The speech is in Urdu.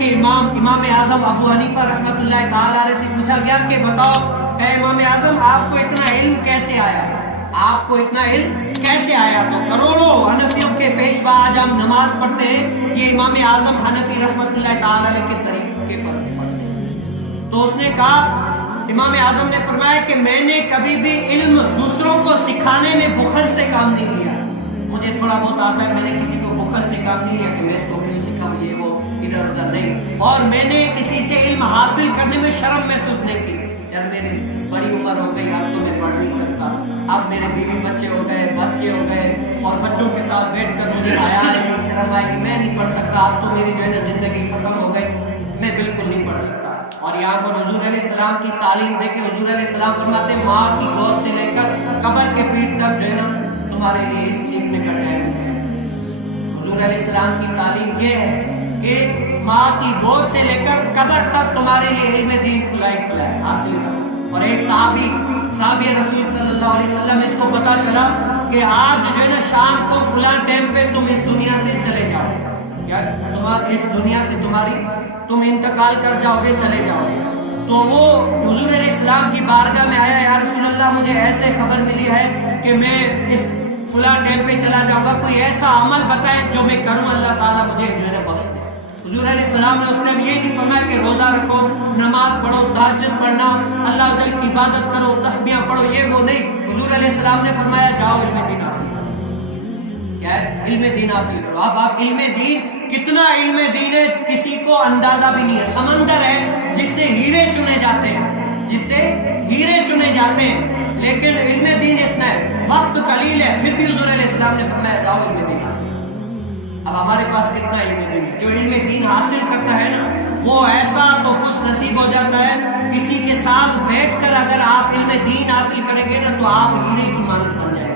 کے امام اعظم ابو حنیفہ رحمۃ اللہ تعالی علیہ سے پوچھا گیا کہ بتاؤ اے امام اعظم آپ کو اتنا علم کیسے آیا، آپ کو اتنا علم کیسے آیا؟ تو کروڑوں حنفیوں کے پیشوا آج ہم نماز پڑھتے ہیں، یہ امام اعظم حنفی رحمۃ اللہ تعالی علیہ کے طریقے پر پڑھتے ہیں۔ تو اس نے کہا، امام اعظم نے فرمایا کہ میں نے کبھی بھی علم دوسروں کو سکھانے میں بخل سے کام نہیں لیا، مجھے تھوڑا بہت آتا ہے، میں نے کسی کو بخل سے کام نہیں لیا کہ میں اس کو کیوں سکھاؤں، یہ وہ ادھر ادھر نہیں، اور میں نے کسی سے علم حاصل کرنے میں شرم محسوس نہیں کی، یار میری بڑی عمر ہو گئی اب تو میں پڑھ نہیں سکتا، اب میرے بیوی بچے ہو گئے اور بچوں کے ساتھ بیٹھ کر مجھے حیا ہے، شرم آئے کہ میں نہیں پڑھ سکتا، اب تو میری جو ہے نا زندگی ختم ہو گئی، میں بالکل نہیں پڑھ سکتا۔ اور یہاں پر حضور علیہ السلام کی تعلیم دیکھیں، حضور علیہ السلام فرماتے ہیں ماں کی گود سے لے کر قبر کے پیٹ تک جو ہے نا تمہارے لیے علم سیکھنے کا ٹائم ہے۔ حضور علیہ السلام کی تعلیم یہ ہے کہ ماں کی گود سے لے کر قبر تک تمہارے لیے علم دین کھلائے حاصل کرو۔ اور ایک صحابی رسول صلی اللہ علیہ وسلم اس کو پتا چلا کہ آج جو ہے نا شام کو فلاں ٹائم پہ تم اس دنیا سے چلے جاؤ گے، کیا اس دنیا سے تم انتقال کر جاؤ گے، چلے جاؤ گے۔ تو وہ حضور علیہ السلام کی بارگاہ میں آیا، یا رسول اللہ مجھے ایسے خبر ملی ہے کہ میں اس فلاں ٹائم پہ چلا جاؤں گا، کوئی ایسا عمل بتائیں جو میں کروں اللہ تعالیٰ مجھے جو ہے نا بخش دے۔ حضور علیہ السلام نے اس نے یہ نہیں فرمایا کہ روزہ رکھو، نماز پڑھو، تہجد پڑھنا، اللہ جل کی عبادت کرو، تسبیحاں پڑھو، یہ وہ نہیں۔ حضور علیہ السلام نے فرمایا جاؤ علم دین حاصل کرو۔ کیا ہے؟ علم دین حاصل کرو۔ اب آپ علم دین، کتنا علم دین ہے کسی کو اندازہ بھی نہیں ہے، سمندر ہے جس سے ہیرے چنے جاتے ہیں، لیکن علم دین اس میں وقت قلیل ہے، پھر بھی حضور علیہ السلام نے فرمایا جاؤ علم دین حاصل کرو۔ اب ہمارے پاس کتنا علم دین ہے؟ جو علم دین حاصل کرتا ہے نا وہ ایسا تو خوش نصیب ہو جاتا ہے، کسی کے ساتھ بیٹھ کر اگر آپ علم دین حاصل کریں گے نا تو آپ ہیرے کی مانند بن جائیں گے۔